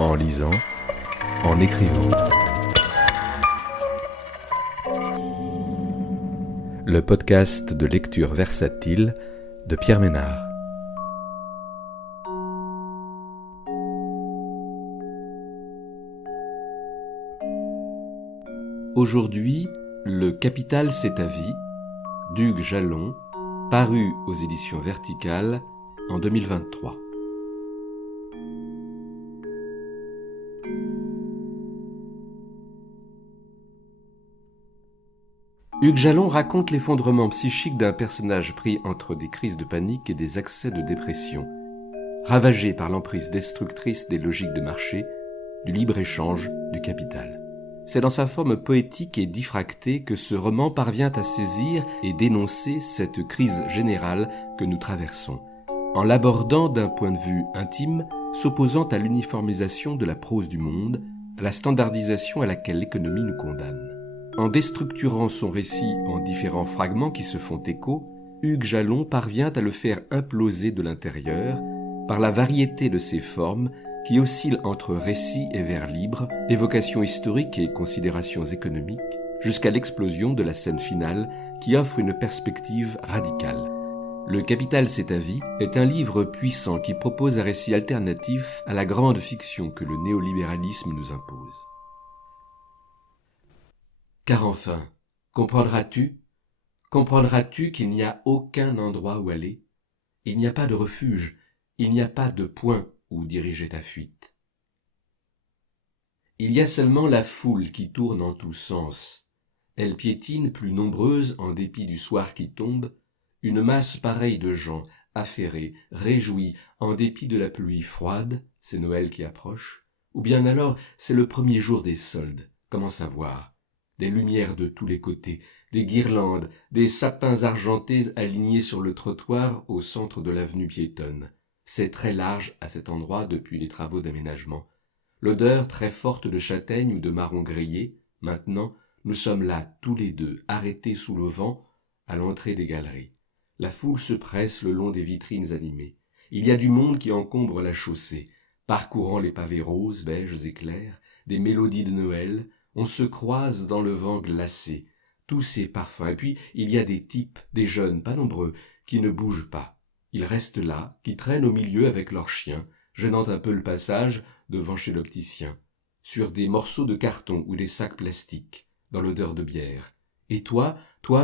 en lisant, en écrivant. Le podcast de lecture versatile de Pierre Ménard. Aujourd'hui, Le Capital c'est ta vie, d'Hugues Jalon, paru aux éditions Verticales en 2023. Hugues Jalon raconte l'effondrement psychique d'un personnage pris entre des crises de panique et des accès de dépression, ravagé par l'emprise destructrice des logiques de marché, du libre-échange, du capital. C'est dans sa forme poétique et diffractée que ce roman parvient à saisir et dénoncer cette crise générale que nous traversons, en l'abordant d'un point de vue intime, s'opposant à l'uniformisation de la prose du monde, à la standardisation à laquelle l'économie nous condamne. En déstructurant son récit en différents fragments qui se font écho, Hugues Jalon parvient à le faire imploser de l'intérieur par la variété de ses formes qui oscillent entre récit et vers libre, évocations historiques et considérations économiques, jusqu'à l'explosion de la scène finale qui offre une perspective radicale. Le Capital c'est ta vie est un livre puissant qui propose un récit alternatif à la grande fiction que le néolibéralisme nous impose. Car enfin, comprendras-tu qu'il n'y a aucun endroit où aller? Il n'y a pas de refuge, il n'y a pas de point où diriger ta fuite. Il y a seulement la foule qui tourne en tous sens. Elle piétine plus nombreuse en dépit du soir qui tombe, une masse pareille de gens, affairés, réjouis, en dépit de la pluie froide, c'est Noël qui approche, ou bien alors c'est le premier jour des soldes, comment savoir? Des lumières de tous les côtés, des guirlandes, des sapins argentés alignés sur le trottoir au centre de l'avenue piétonne. C'est très large à cet endroit depuis les travaux d'aménagement. L'odeur très forte de châtaigne ou de marron grillé, maintenant, nous sommes là tous les deux, arrêtés sous le vent, à l'entrée des galeries. La foule se presse le long des vitrines animées. Il y a du monde qui encombre la chaussée, parcourant les pavés roses, beiges et clairs, des mélodies de Noël. On se croise dans le vent glacé, tous ces parfums. Et puis, il y a des types, des jeunes, pas nombreux, qui ne bougent pas. Ils restent là, qui traînent au milieu avec leurs chiens, gênant un peu le passage devant chez l'opticien, sur des morceaux de carton ou des sacs plastiques, dans l'odeur de bière. Et toi,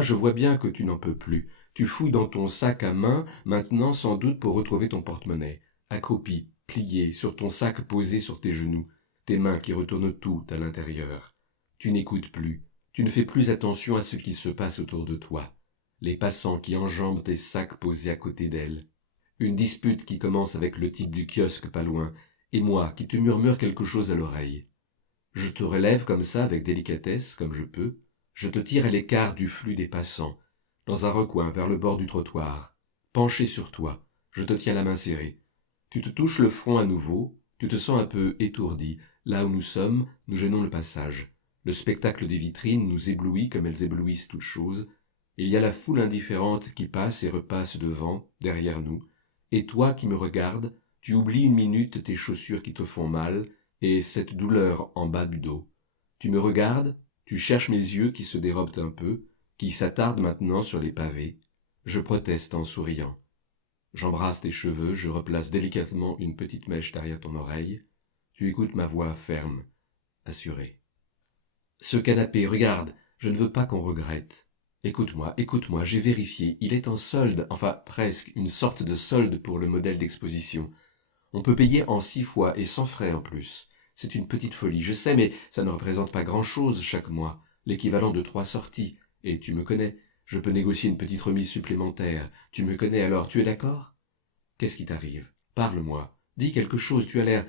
je vois bien que tu n'en peux plus. Tu fouilles dans ton sac à main, maintenant sans doute pour retrouver ton porte-monnaie, accroupi, plié, sur ton sac posé sur tes genoux, tes mains qui retournent tout à l'intérieur. Tu n'écoutes plus, tu ne fais plus attention à ce qui se passe autour de toi. Les passants qui enjambent tes sacs posés à côté d'elle. Une dispute qui commence avec le type du kiosque pas loin, et moi qui te murmure quelque chose à l'oreille. Je te relève comme ça avec délicatesse, comme je peux. Je te tire à l'écart du flux des passants, dans un recoin vers le bord du trottoir. Penché sur toi, je te tiens la main serrée. Tu te touches le front à nouveau, tu te sens un peu étourdi. Là où nous sommes, nous gênons le passage. Le spectacle des vitrines nous éblouit comme elles éblouissent toutes choses. Il y a la foule indifférente qui passe et repasse devant, derrière nous. Et toi qui me regardes, tu oublies une minute tes chaussures qui te font mal et cette douleur en bas du dos. Tu me regardes, tu cherches mes yeux qui se dérobent un peu, qui s'attardent maintenant sur les pavés. Je proteste en souriant. J'embrasse tes cheveux, je replace délicatement une petite mèche derrière ton oreille. Tu écoutes ma voix ferme, assurée. Ce canapé, regarde, je ne veux pas qu'on regrette. Écoute-moi, j'ai vérifié, il est en solde, enfin presque, une sorte de solde pour le modèle d'exposition. On peut payer en 6 fois et sans frais en plus. C'est une petite folie, je sais, mais ça ne représente pas grand-chose chaque mois, l'équivalent de 3 sorties. Et tu me connais, je peux négocier une petite remise supplémentaire. Tu me connais alors, tu es d'accord? Qu'est-ce qui t'arrive? Parle-moi, dis quelque chose, tu as l'air...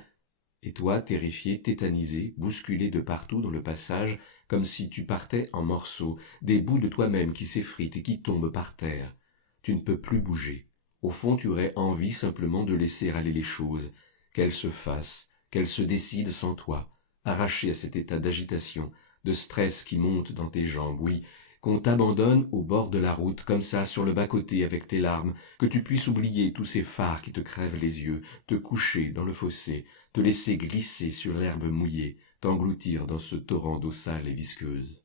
Et toi, terrifié, tétanisé, bousculé de partout dans le passage, comme si tu partais en morceaux, des bouts de toi-même qui s'effritent et qui tombent par terre. Tu ne peux plus bouger. Au fond, tu aurais envie simplement de laisser aller les choses, qu'elles se fassent, qu'elles se décident sans toi, arraché à cet état d'agitation, de stress qui monte dans tes jambes, oui, qu'on t'abandonne au bord de la route, comme ça, sur le bas-côté avec tes larmes, que tu puisses oublier tous ces phares qui te crèvent les yeux, te coucher dans le fossé, te laisser glisser sur l'herbe mouillée, t'engloutir dans ce torrent d'eau sale et visqueuse.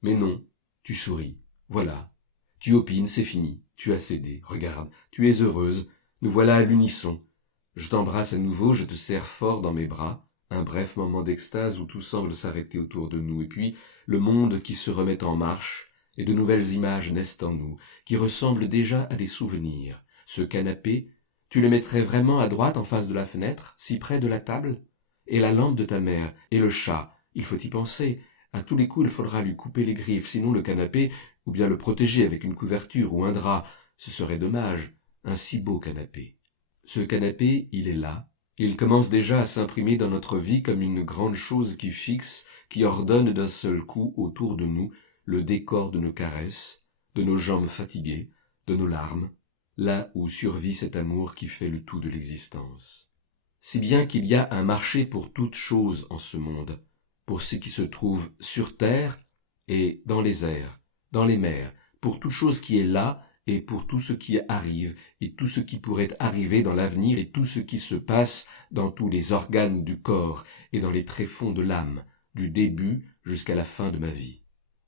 Mais non, tu souris, voilà. Tu opines, c'est fini, tu as cédé, regarde, tu es heureuse, nous voilà à l'unisson. Je t'embrasse à nouveau, je te serre fort dans mes bras, un bref moment d'extase où tout semble s'arrêter autour de nous, et puis le monde qui se remet en marche, et de nouvelles images naissent en nous, qui ressemblent déjà à des souvenirs. Ce canapé, tu le mettrais vraiment à droite en face de la fenêtre, si près de la table? Et la lampe de ta mère, et le chat, il faut y penser. À tous les coups, il faudra lui couper les griffes, sinon le canapé, ou bien le protéger avec une couverture ou un drap, ce serait dommage, un si beau canapé. Ce canapé, il est là, et il commence déjà à s'imprimer dans notre vie comme une grande chose qui fixe, qui ordonne d'un seul coup autour de nous le décor de nos caresses, de nos jambes fatiguées, de nos larmes, là où survit cet amour qui fait le tout de l'existence. Si bien qu'il y a un marché pour toute chose en ce monde, pour ce qui se trouve sur terre et dans les airs, dans les mers, pour toute chose qui est là et pour tout ce qui arrive et tout ce qui pourrait arriver dans l'avenir et tout ce qui se passe dans tous les organes du corps et dans les tréfonds de l'âme, du début jusqu'à la fin de ma vie.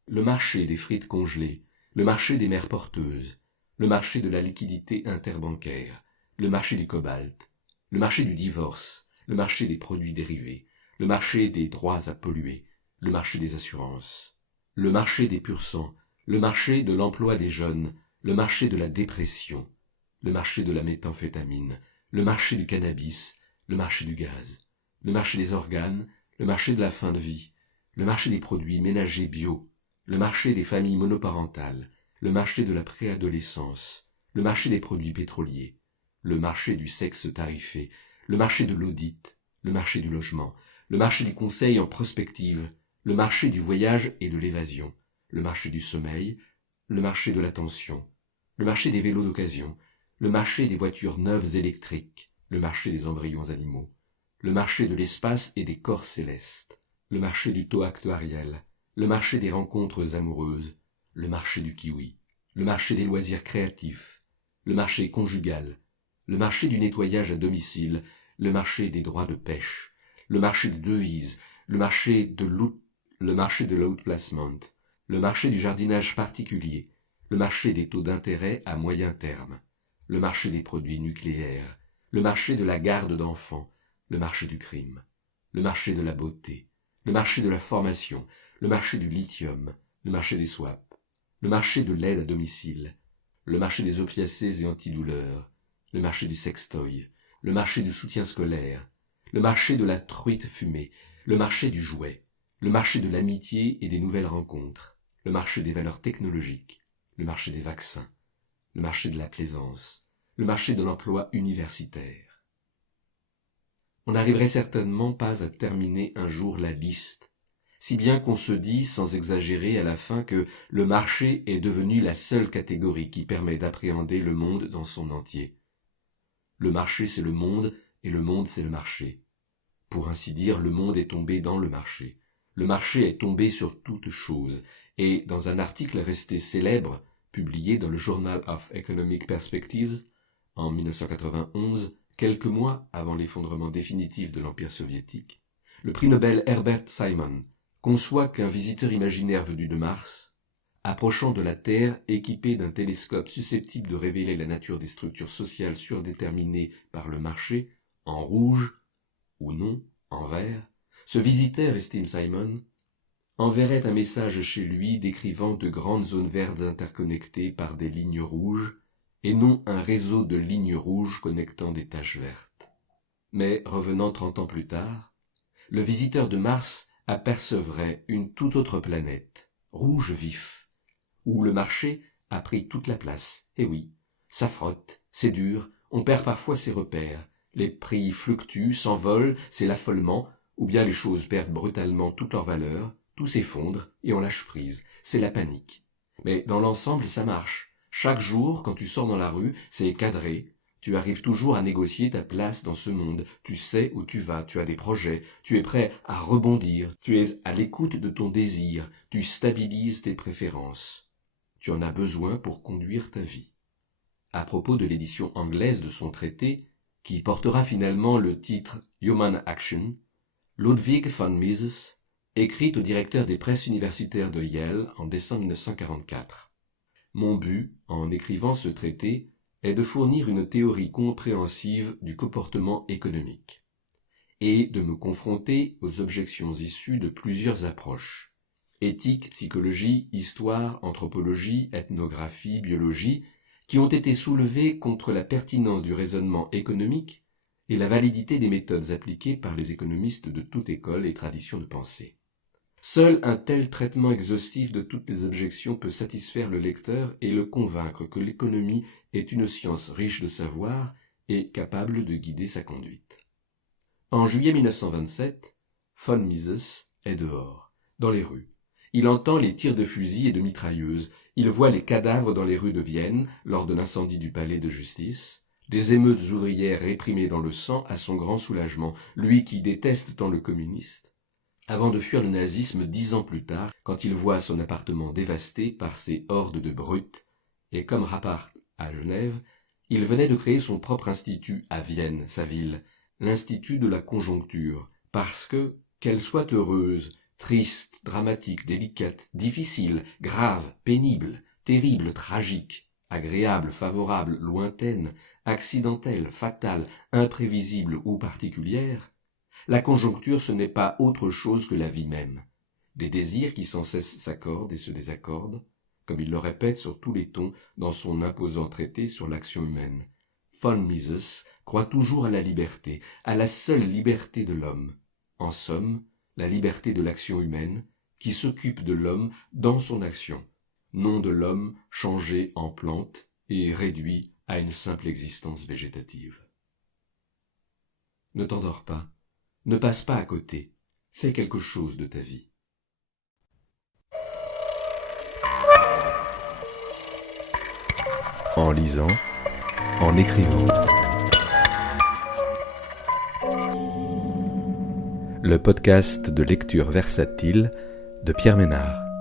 Le marché des frites congelées, le marché des mers porteuses, le marché de la liquidité interbancaire, le marché du cobalt, le marché du divorce, le marché des produits dérivés, le marché des droits à polluer, le marché des assurances, le marché des pur sang, le marché de l'emploi des jeunes, le marché de la dépression, le marché de la méthamphétamine, le marché du cannabis, le marché du gaz, le marché des organes, le marché de la fin de vie, le marché des produits ménagers bio, le marché des familles monoparentales, le marché de la préadolescence, le marché des produits pétroliers, le marché du sexe tarifé, le marché de l'audit, le marché du logement, le marché du conseil en prospective, le marché du voyage et de l'évasion, le marché du sommeil, le marché de l'attention, le marché des vélos d'occasion, le marché des voitures neuves électriques, le marché des embryons animaux, le marché de l'espace et des corps célestes, le marché du taux actuariel, le marché des rencontres amoureuses, le marché du kiwi, le marché des loisirs créatifs, le marché conjugal, le marché du nettoyage à domicile, le marché des droits de pêche, le marché de devises, le marché de l'outplacement, le marché du jardinage particulier, le marché des taux d'intérêt à moyen terme, le marché des produits nucléaires, le marché de la garde d'enfants, le marché du crime, le marché de la beauté, le marché de la formation, le marché du lithium, le marché des swaps, le marché de l'aide à domicile, le marché des opiacés et antidouleurs, le marché du sextoy, le marché du soutien scolaire, le marché de la truite fumée, le marché du jouet, le marché de l'amitié et des nouvelles rencontres, le marché des valeurs technologiques, le marché des vaccins, le marché de la plaisance, le marché de l'emploi universitaire. On n'arriverait certainement pas à terminer un jour la liste, si bien qu'on se dit, sans exagérer à la fin, que le marché est devenu la seule catégorie qui permet d'appréhender le monde dans son entier. Le marché c'est le monde, et le monde c'est le marché. Pour ainsi dire, le monde est tombé dans le marché. Le marché est tombé sur toute chose, et dans un article resté célèbre, publié dans le Journal of Economic Perspectives, en 1991, quelques mois avant l'effondrement définitif de l'Empire soviétique, le prix Nobel Herbert Simon conçoit qu'un visiteur imaginaire venu de Mars, approchant de la Terre équipé d'un télescope susceptible de révéler la nature des structures sociales surdéterminées par le marché, en rouge ou non, en vert, ce visiteur, estime Simon, enverrait un message chez lui décrivant de grandes zones vertes interconnectées par des lignes rouges, et non un réseau de lignes rouges connectant des taches vertes. Mais, revenant 30 ans plus tard, le visiteur de Mars apercevrait une toute autre planète, rouge vif, où le marché a pris toute la place. Et oui, ça frotte, c'est dur, on perd parfois ses repères, les prix fluctuent, s'envolent, c'est l'affolement, ou bien les choses perdent brutalement toute leur valeur, tout s'effondre et on lâche prise, c'est la panique. Mais dans l'ensemble, ça marche. Chaque jour, quand tu sors dans la rue, c'est cadré, Tu arrives toujours à négocier ta place dans ce monde, tu sais où tu vas, tu as des projets, tu es prêt à rebondir, tu es à l'écoute de ton désir, tu stabilises tes préférences. Tu en as besoin pour conduire ta vie. À propos de l'édition anglaise de son traité, qui portera finalement le titre Human Action, Ludwig von Mises écrit au directeur des presses universitaires de Yale en décembre 1944. Mon but, en écrivant ce traité, est de fournir une théorie compréhensive du comportement économique et de me confronter aux objections issues de plusieurs approches. Éthique, psychologie, histoire, anthropologie, ethnographie, biologie, qui ont été soulevées contre la pertinence du raisonnement économique et la validité des méthodes appliquées par les économistes de toute école et tradition de pensée. Seul un tel traitement exhaustif de toutes les objections peut satisfaire le lecteur et le convaincre que l'économie est une science riche de savoir et capable de guider sa conduite. En juillet 1927, von Mises est dehors, dans les rues. Il entend les tirs de fusils et de mitrailleuses, il voit les cadavres dans les rues de Vienne lors de l'incendie du palais de justice, des émeutes ouvrières réprimées dans le sang à son grand soulagement, lui qui déteste tant le communiste, avant de fuir le nazisme 10 ans plus tard, quand il voit son appartement dévasté par ces hordes de brutes, et comme Rappart à Genève, il venait de créer son propre institut à Vienne, sa ville, l'Institut de la conjoncture, parce que, qu'elle soit heureuse, triste, dramatique, délicate, difficile, grave, pénible, terrible, tragique, agréable, favorable, lointaine, accidentelle, fatale, imprévisible ou particulière, la conjoncture ce n'est pas autre chose que la vie même. Des désirs qui sans cesse s'accordent et se désaccordent, comme il le répète sur tous les tons dans son imposant traité sur l'action humaine. Von Mises croit toujours à la liberté, à la seule liberté de l'homme. En somme, la liberté de l'action humaine, qui s'occupe de l'homme dans son action, non de l'homme changé en plante et réduit à une simple existence végétative. Ne t'endors pas, ne passe pas à côté, fais quelque chose de ta vie. En lisant, en écrivant. Le podcast de lecture versatile de Pierre Ménard.